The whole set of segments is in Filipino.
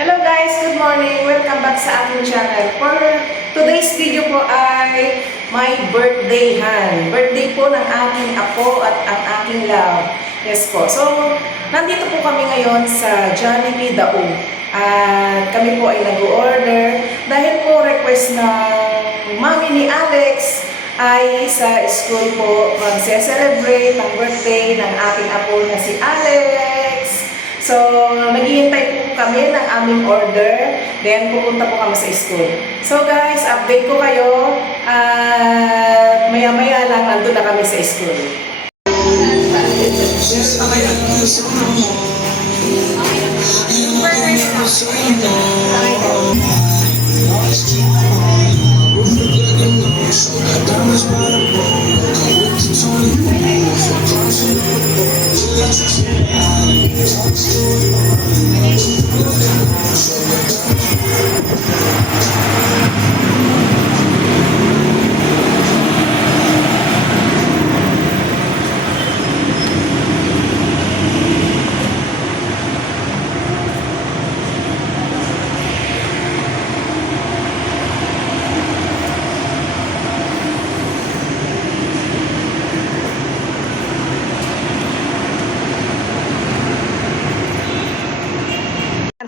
Hello guys, good morning. Welcome back sa aking channel. For today's video po ay my birthday-han. Birthday po ng aking apo at ang aking love. Yes po. So, nandito po kami ngayon sa Jollibee Dao. At kami po ay nag-order dahil po request ng mami ni Alex ay sa school po mag-celebrate ng birthday ng aking apo na si Alex. So, naghihintay po kami ng aming order, then pupunta po kami sa school. So guys, update ko kayo at maya-maya lang nandun na kami sa school.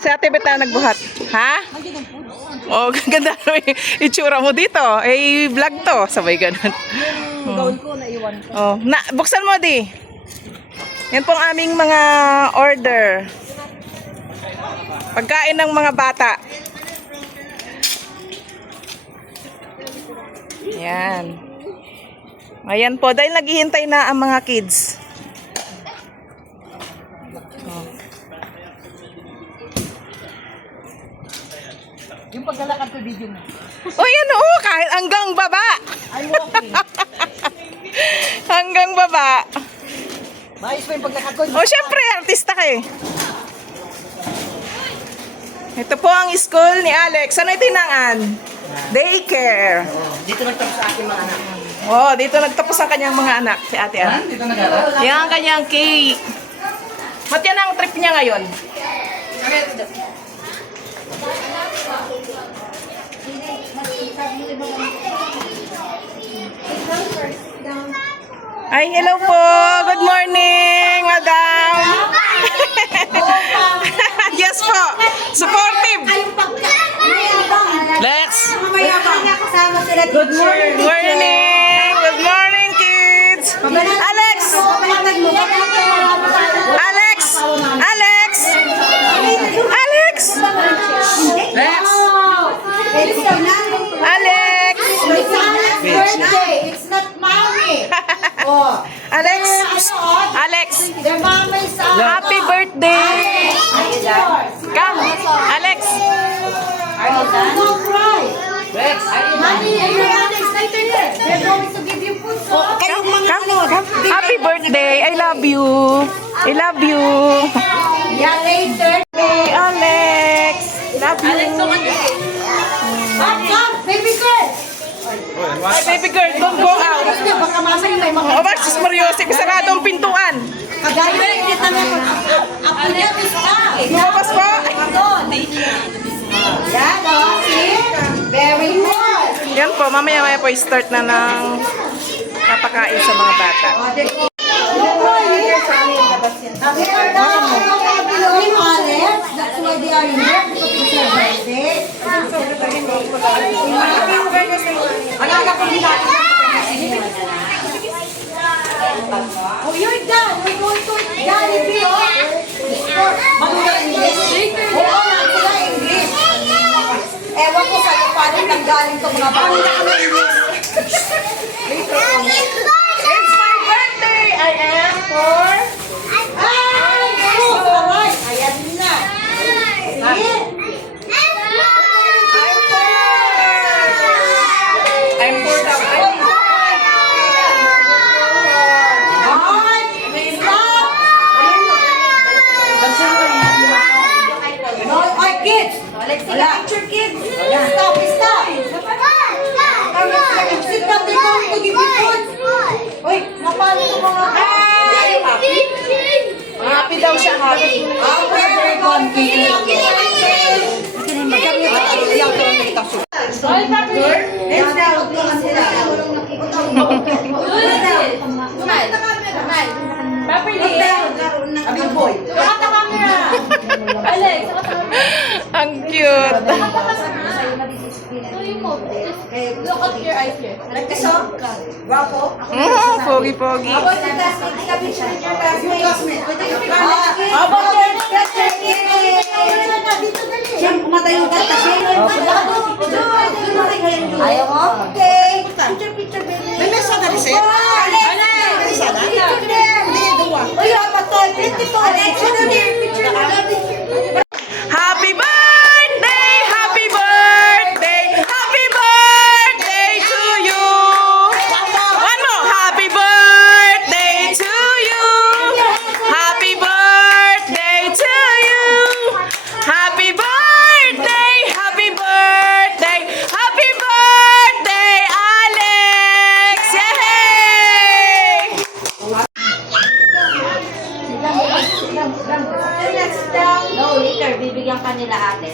Si Ate Beta nagbuhat. Ha? Oh, ganda naman yung itsura mo dito. Eh, vlog to. Sabay ganun. Gawin ko, naiwan ko. Oh, buksan mo di. Yan pong aming mga order. Pagkain ng mga bata. Yan. Ayan po. Dahil naghihintay na ang mga kids. Yung paglalakad ko video mo. O yan o, kahit hanggang baba. I'm walking. Hanggang baba. Maayos pa yung paglakad ko. O syempre, artista ka eh. Ito po ang school ni Alex. Ano ito tinangan? Daycare. Dito nagtapos sa aking mga anak. Oh, dito nagtapos ang kanyang mga anak. Si ate. Dito nag-aral? Yan ang kanyang cake. Ba't yan ang trip niya ngayon? Ay, hello po. Good morning, madam. Yes po. Supportive. Lex. Good morning. Morning. Good morning, kids. Alex. Alex. Alex. Alex. Lex. Alex. Birthday. It's not mommy. Oh. Alex. Alex. Their mama is Happy birthday. Come. Alex. Don't cry. Lex. Mommy and your mother is later here. They're going to give you food. So Come. Happy birthday. I love you. I love you. yeah, later. Hey, Alex. Love you. Come, baby girl. Ay, baby girl, don't go out. Baka mama yung may mga O, Marcos Mariosip, sarado ang pintuan. kagaya. Hindi naman. Apo niya, basta. Lumabas po. Yan, oh, see? Very good. Yan po, mamaya-maya po start na ng papakain sa mga bata. Happy birthday, Alex. That's why they are here. Because it's your birthday. Oh, you're done. We're going to Jollibee, oh. Manulang English? Oo, sila English. Ewan ko sa'yo paano nanggaling itong mga bata. It's my birthday! I am for... Ay, good. Alright, ayan na. Sige. I'm for the... No, ay, kids. Wala. Kids. Stop, stop. Sit down, they're going to give you food. Uy, napalo ko mga Happy daw siya, happy. very confident. Ay, papi! Hands down. Papi, Abi boy. Look at the camera! Alex, look at the camera. Ang cute. Look at your eyes here. Nagkasok. Guwapo. Pogi-pogi. About your classmate. Take a picture with your classmate. About your classmate. Siyang pumatay yung kanta. Ayaw mo? Okay. Picture, baby. May mesa na rin sa'yo? Alex! Uy, amatay. Alex, picture mo. Happy birthday! Happy birthday! Happy birthday to you! One more! Happy birthday to you! Happy birthday to you! Happy birthday! Happy birthday! Happy birthday, Alex! Yay! No, later, bibigyan ka nila ate.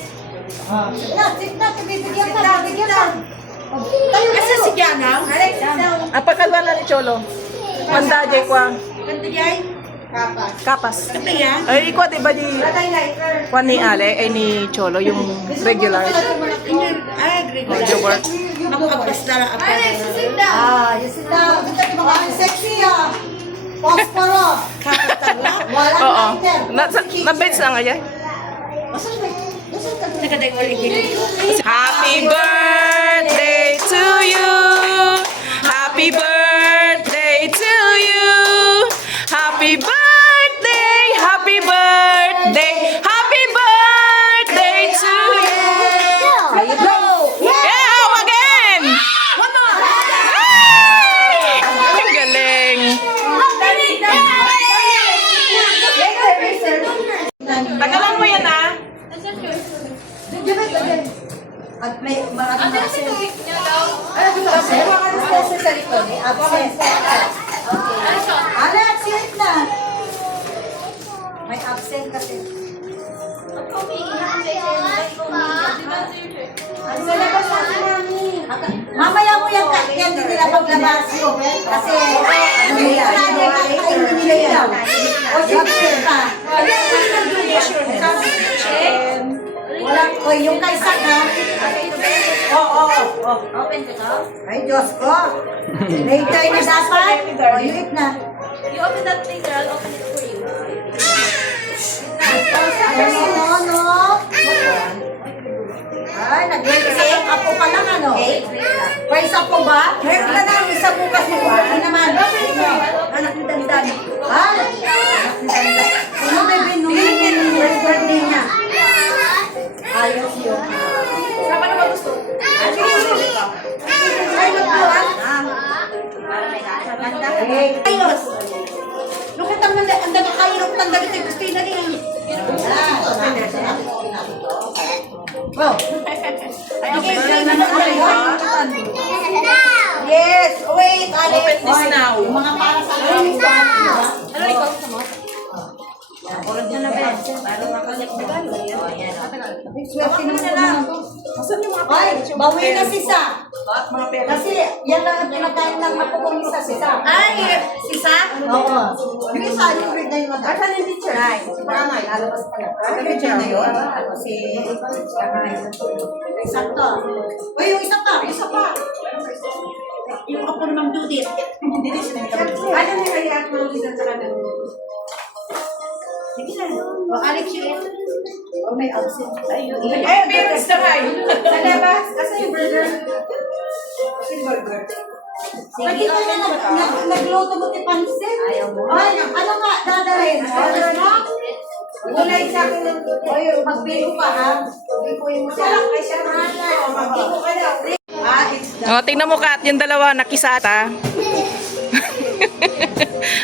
Kasi si Kiana. Alex, Apakadwa ni Cholo. Mandaje kwa. Kanta jay? Kapas. Kanta yan? Ay, ikaw diba di Latay lighter. kwan ni Ale, ay ni Cholo, yung regular. Ay, regular. Audio work. Ako apas na lang. Alex, sit down. You sit down. Ang sexy ah. Posporo. Walang Oo. lighter. Na-bench na nga yan. Nakaday ko ulit. Happy birthday to you. Happy birthday to you. Happy birthday. Happy birthday. Happy birthday to you. Yeah, again. One more. Ay! Ang galing. Tagalan mo yan ah. At may maraming Ano si Tuwik niya daw? absent. Absent sa likod. Absent. Ano siya? Alex, wait na. May absent kasi. Ang sa labas natin namin. Mamaya mo yan hindi nila paglabas. Kasi ano nila, hindi nila yan. O absent pa. Walang, o yung kay Saka. Oo. Open ko to. Ay, Diyos ko. Later na dapat. O, yun na. You open that later, I'll open it for you. No. Ay, nag-isip. Apo pa lang, ano? Pwes apo ba? Meron na lang, isa bukas mo. Ano naman? Anak ni Dandan. Ha? Anak ni Dandan. Ano, bebe, nung birthday niya? Ayos yun. Saan pa naman gusto? Ay, nagbuwan? Ayos. Lukit ang nakakahirap ng dagat ay gusto na rin. Wow. Yes. Wait, Alex. Open this now. Yung mga para sa akin. Ano ikaw sa mo? Swerte naman na lang. Ay, bawi na si Sa. Kasi yan lang ang pinakain ng mapukong isa si Sa. Ay, si Sa? Oo. Yung isa, yung grade na yung mata. Saan yung teacher? Ay, si Barangay, lalabas pa lang. Ano picture na yun? Si Sakto. O, yung isa pa. Yung apo ng Ma'am Judith. Ano na react mo isa sa kanan? Sige na. O, Alex yun. O, may absent. Ayun. Ay, parents naman. Sa labas, asa yung burger? Kasi burger. Pwede ka na nagluto mo ti pansit. Ayaw mo. Ay, ano nga, dadalhin? Order mo? Gulay sa akin ng ay, magbigo ka ha. Biguin mo siya. Ay, siya mahal. Magbigo ka daw. It's the... Oh, tingnan mo Kat, yung dalawa nakisata.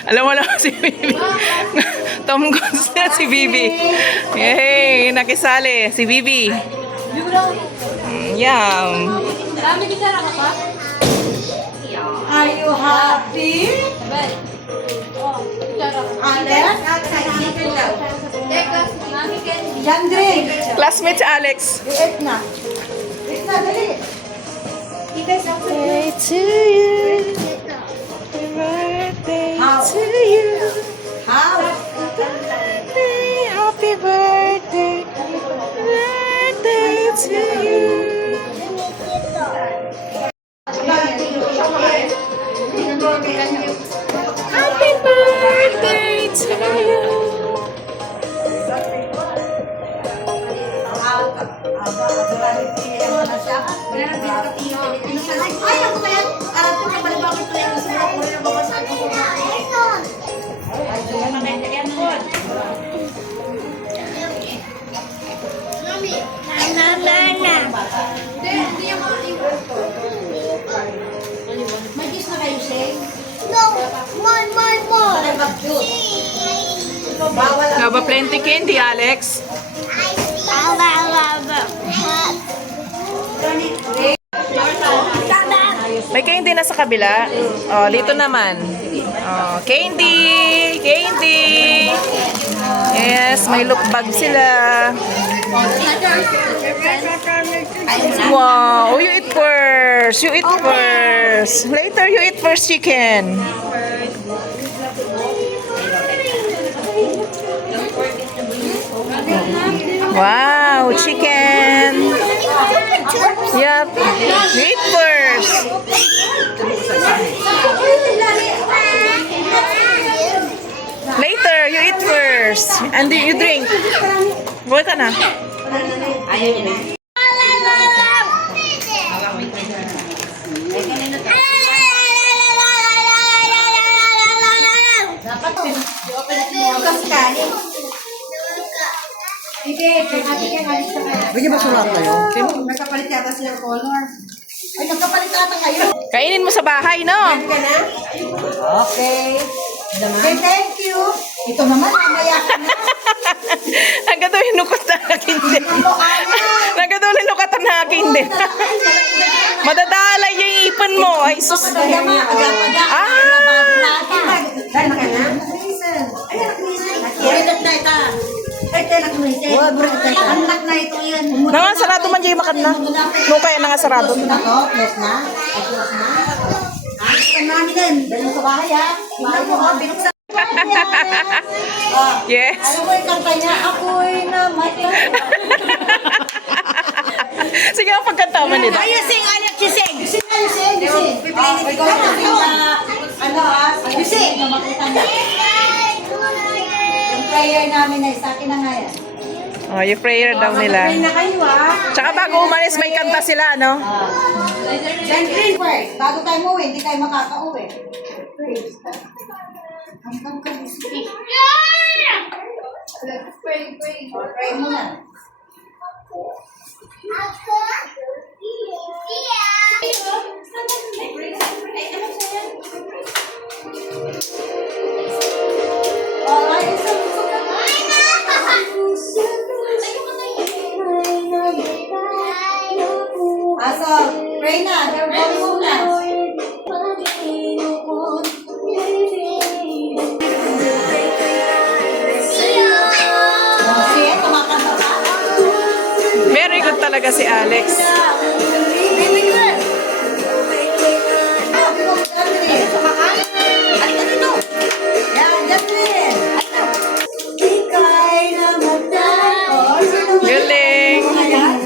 Alam mo lang si Bibi. Tom Cruise na si Bibi. Yay, nakisali si Bibi. Yum. Dami gitara ka pa? Are you happy? Sabay. Oh, gitara ka. Alex? Teka, mami candy. Jandre. Classmate si Alex. Eat na. Eat na, dali. birthday to you. Happy birthday to you. How? Happy birthday. Birthday to you. Happy birthday to you. Ay, ako kaya, alam ko na pala bakit ito yung sarap mo yung mga sabi ko. May kiss na kayo, Shane? Bawal ang Gaba plenty candy, Alex. May candy na sa kabila. Oh, dito naman. Oh, candy! Candy! Yes, may look bag sila. Wow! Oh, you eat first. You eat first. Later, you eat first chicken. Wow! Chicken! Yup. You eat first. Later, you eat first. And then you drink. Buhay ka na. Ayaw niya na. Bukas kanin. Sige, ate ka ngalis na kaya. Bigyan ba sulat kayo? Nagkapalit yata sila color. Ay, nagkapalit yata kayo. Kainin mo sa bahay, no? Ka na? Okay. Say thank you. Ito naman, mamaya ka na. Hanggang doon hinukot na akin din. Hanggang doon hinukot na akin din. Madadala yung ipon mo. Ay, sus. Ah! Dahil na ka na? Ay, anak na ito. Ay, anak na ito. Anak na ito yan. Nangasarado man dyan makan na. No, kaya nangasarado. Close na? Close na? Ang namin din. Dahil sa bahay, ha? Bahay mo, binuksan. Yes. Alam mo yung kanta niya, ako'y namatay. Sige, ang pagkanta mo nila. Ay, sing, anak, sing. Sing, sing. Ikaw na, ano, sing. Makita niya. Yung prayer namin ay sa akin na nga yan. Oh, yung prayer daw nila. Pray na kayo, ha? Tsaka bago umalis, may kanta sila, no? Then pray first. Bago tayo umuwi, hindi tayo makaka-uwi. Pray. Pray muna. So, pray na. Pray muna. Sige, kumakanta ka. Very good talaga si Alex. Baby girl. Halika dito. Yan, Jacqueline. Ika'y namatay. Oh, sino ba? Galing. Ayan.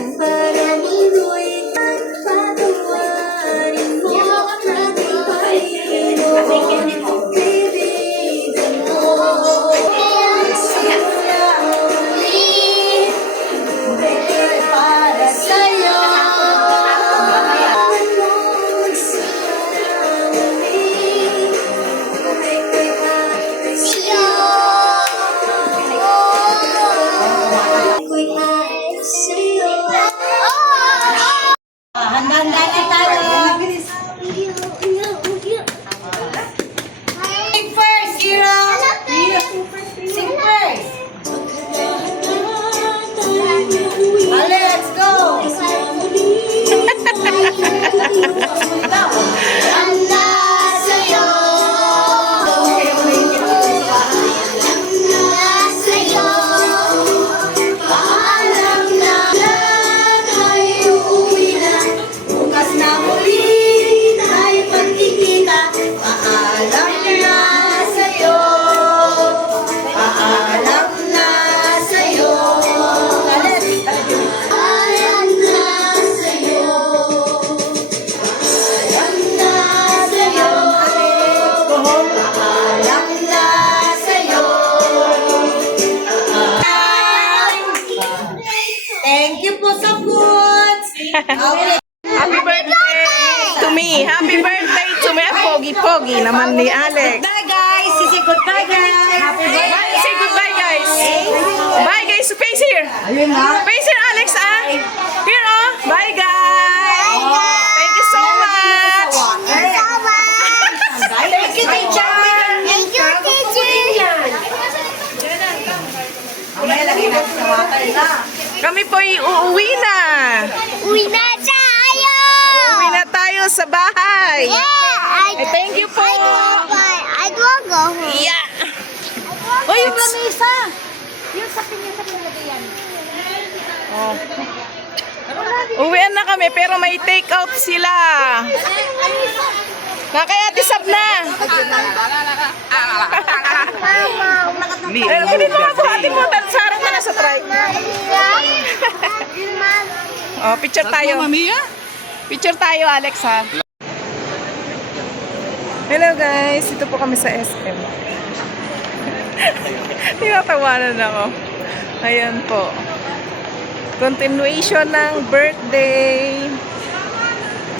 Para sa'yo. Thank you po sa foods. Okay. Happy birthday to me. Happy birthday to me. Pogi-pogi naman ni Alex. Bye guys. Sisi goodbye guys. Happy birthday. Bye. Say goodbye, guys. Bye, guys. Face here. Ayun na. Face here, Alex, ah. Here, oh. Bye, guys. Thank you so much. Thank you, teacher. Mamaya lagay natin sa water na. Kami po'y uuwi na. Uwi na tayo! Uuwi na tayo sa bahay. Yeah! Eh, thank you po. I don't go home. Yeah. Uy, yung lamesa! Yung sa pinagyan. Uwian na kami pero may take out sila. Nakaya tisab na. Eh, pwede mo mabuhatin mo. Sarang na sa try. Oh, picture tayo. Picture tayo, Alex, ha? Hello, guys. Ito po kami sa SM. Tinatawanan ako. Ayan po. Continuation ng birthday.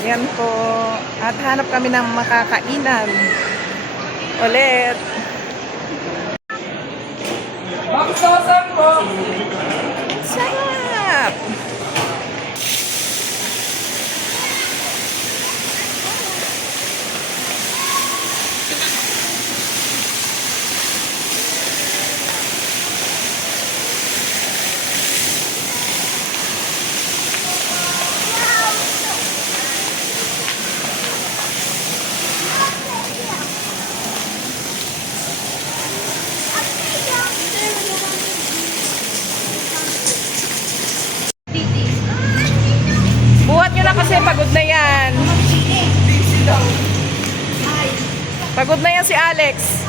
Yan po. At hanap kami ng makakainan. Ulit. Baksosan po. Sarap. Buhat nyo na kasi pagod na yan. Pagod na yan si Alex.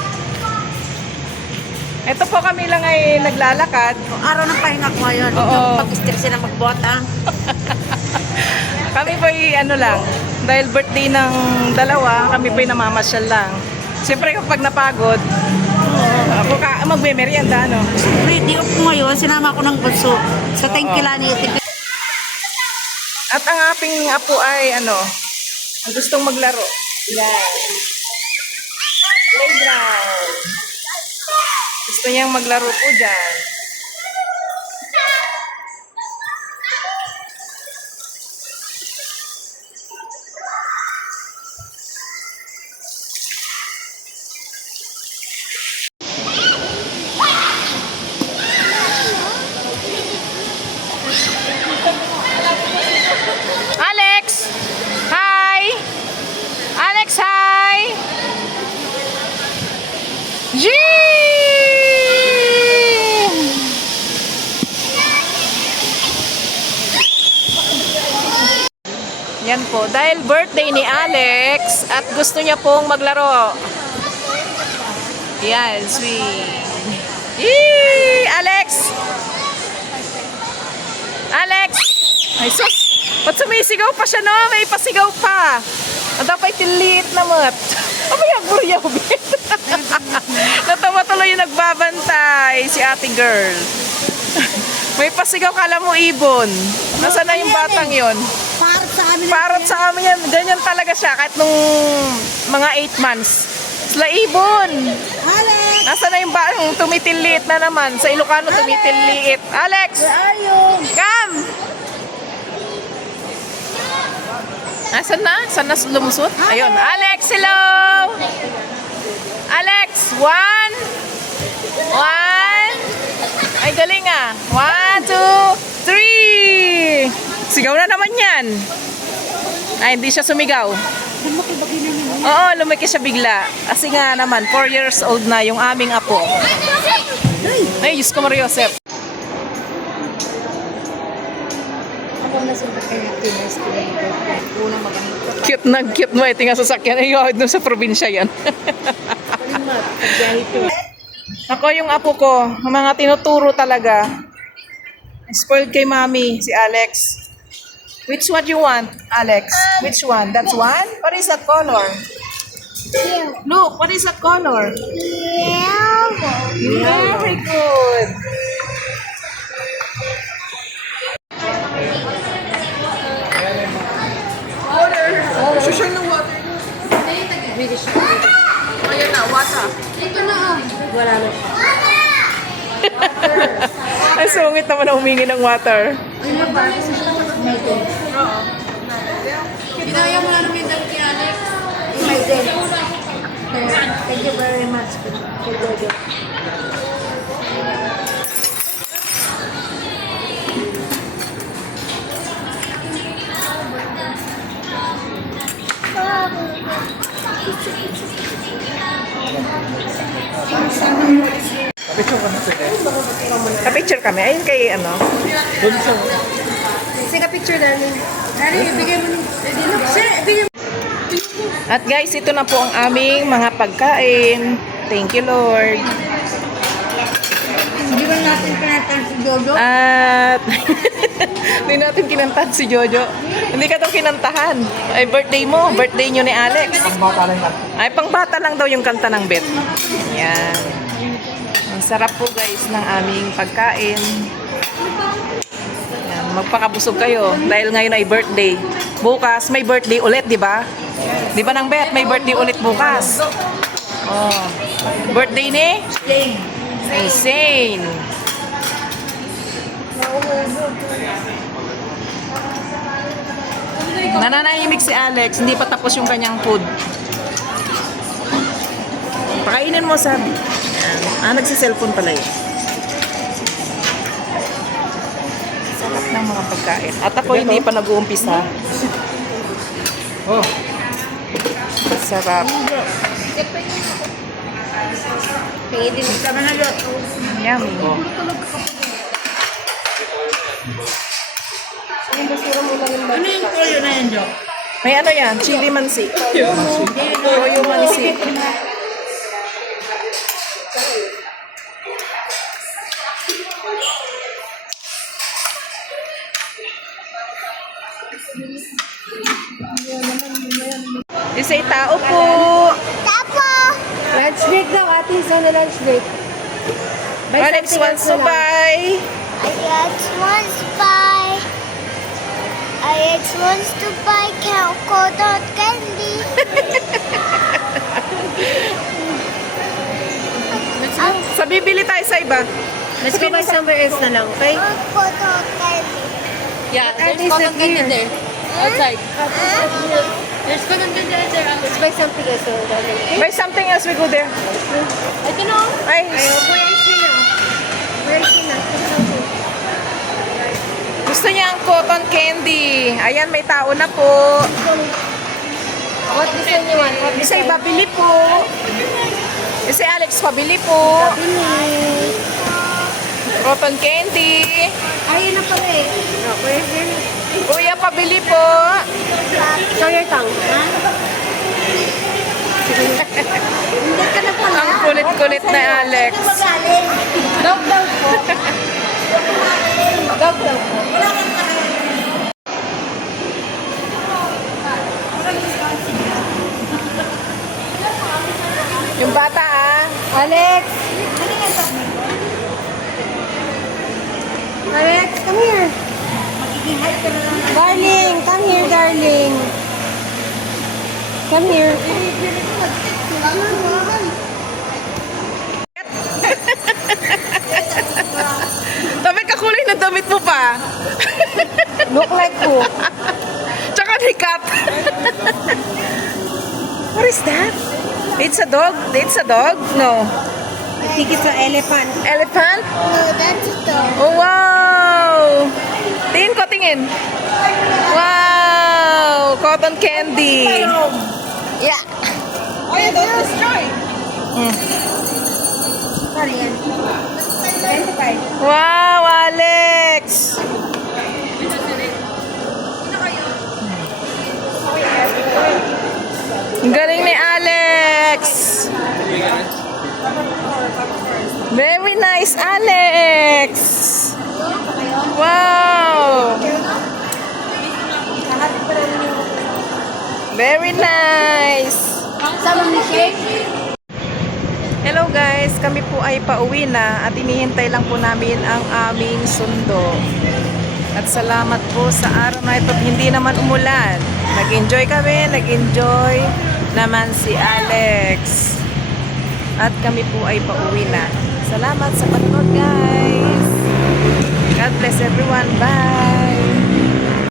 Ito po kami lang ay naglalakad. Araw ng pahinga ko ngayon. Oo. Pag-stress na magbota. Kami po'y ano lang, dahil birthday ng dalawa, kami po'y namamasyal lang. Siyempre kapag napagod, ako magme-merienda, ano? Ready off ko ngayon. Sinama ko ng bunso. Sa Tengkilani. At ang aking apo ay ano, ang gustong maglaro. Yan. Playground. Gusto niyang maglaro po dyan. Alex! Hi! Alex, hi! Yan po, dahil birthday ni Alex at gusto niya pong maglaro. Yan, sweet. Yee! Alex! Alex! Ay sus! Ba't sumisigaw pa siya, no? May pasigaw pa. Ang dapat tiliit na mat. Amay ang buryaw, bit. Natawa tuloy yung nagbabantay, si ate girl. May pasigaw, kala mo ibon. Nasaan na yung batang yon? Parot sa amin. Parot sa amin yan. Ganyan talaga siya kahit nung mga 8 months. Sila ibon. Alex! Nasaan na yung batang tumitiliit na naman? Sa Ilocano, tumitiliit. Alex! Come! Nasaan na? Saan na lumusot? Ayun. Alex, hello! Alex, 1. Ay, galing ah. 1, 2, 3. Sigaw na naman yan. Ay, hindi siya sumigaw. Oo, lumaki siya bigla. Kasi nga naman, 4 years old na yung aming apo. Ay, Diyos ko, Mario Joseph. Cute mo. Ito nga sasakyan. Ay, doon sa probinsya yan. Ako yung apo ko. Ang mga tinuturo talaga. Spoiled kay mami, si Alex. Which one you want, Alex? Which one? That's one? What is that color? Look, what is that color? Very good. Ito na ah. Wala na. Ang sungit naman na humingi ng water. Ginaya mo na namin daw kay Alex. May din. Thank you very much. Jojo. Ka-picture kami. Ayun kay ano. Sige, picture darling. Darling, ibigay mo ng... Ibigay mo. At guys, ito na po ang aming mga pagkain. Thank you, Lord. Hindi ba natin pinatan si Jojo? At hindi natin kinantahan si Jojo. Hindi ka daw kinantahan. Ay, birthday mo. Birthday nyo ni Alex. Bata lang yan. Ay, pangbata lang daw yung kanta ng Bet. Yan. Ang sarap po guys ng aming pagkain. Yan, magpakabusog kayo dahil ngayon ay birthday. Bukas may birthday ulit, di ba? Di ba ng Bet? May birthday ulit bukas. Oh. Birthday ni? Insane. Nananahimik si Alex, hindi pa tapos yung kanyang food. Pakainin mo, sabi. Yan. Nagsiselfone pala yun. Sarap ng mga pagkain. At ako hindi pa nag-uumpisa. Oh. Sarap. Tingin din sa mga luto. Yummy. Ano yung toyo na yan, Jo? May ano yan? Chili mansi. Toyo mansi. Isay tao po. Lunch break daw, ate. So na lunch break. Buy Alex something wants else to na lang. buy. Alex wants to buy cotton candy. Sa bibili tayo sa iba. Let's go buy somewhere else na lang, okay? Cotton candy. Yeah, But there's Ate is cotton not candy here. there. Outside. There's cotton candy there. Let's buy something else, darling. Okay? Buy something else, we go there. Ito na. Ay, Where is he now? Where is he now? gusto niya ang cotton candy. Ayan, may tao na po. What design you want? What Isa'y design? babili po. Si Alex pabili po. Cotton candy. Ayun na pala eh. No, where is he? Kuya, pabili po. Show your tongue. Hindi ka na pala. Ang kulit-kulit na Alex. Dog daw po. Dog daw po. Yung bata ah. Alex! Alex, come here. Darling, come here, darling. Come here. Dapat kakulay na damit mo pa. Look like who? Tsaka ni cat. What is that? It's a dog? It's a dog? No. I think it's an elephant. Elephant? No, that's a dog. Oh, wow! Tingin ko, tingin. Wow! Cotton candy. Yeah. Oh, you don't destroy. Sorry, yan. 25. Wow, Alex! Ang galing ni Alex! Very nice, Alex! Wow! Very nice! Hello guys, kami po ay pauwi na at inihintay lang po namin ang aming sundo. At salamat po sa araw na ito at hindi naman umulan. Nag-enjoy kami, nag-enjoy naman si Alex. At kami po ay pauwi na. Salamat sa panonood guys. God bless everyone. Bye!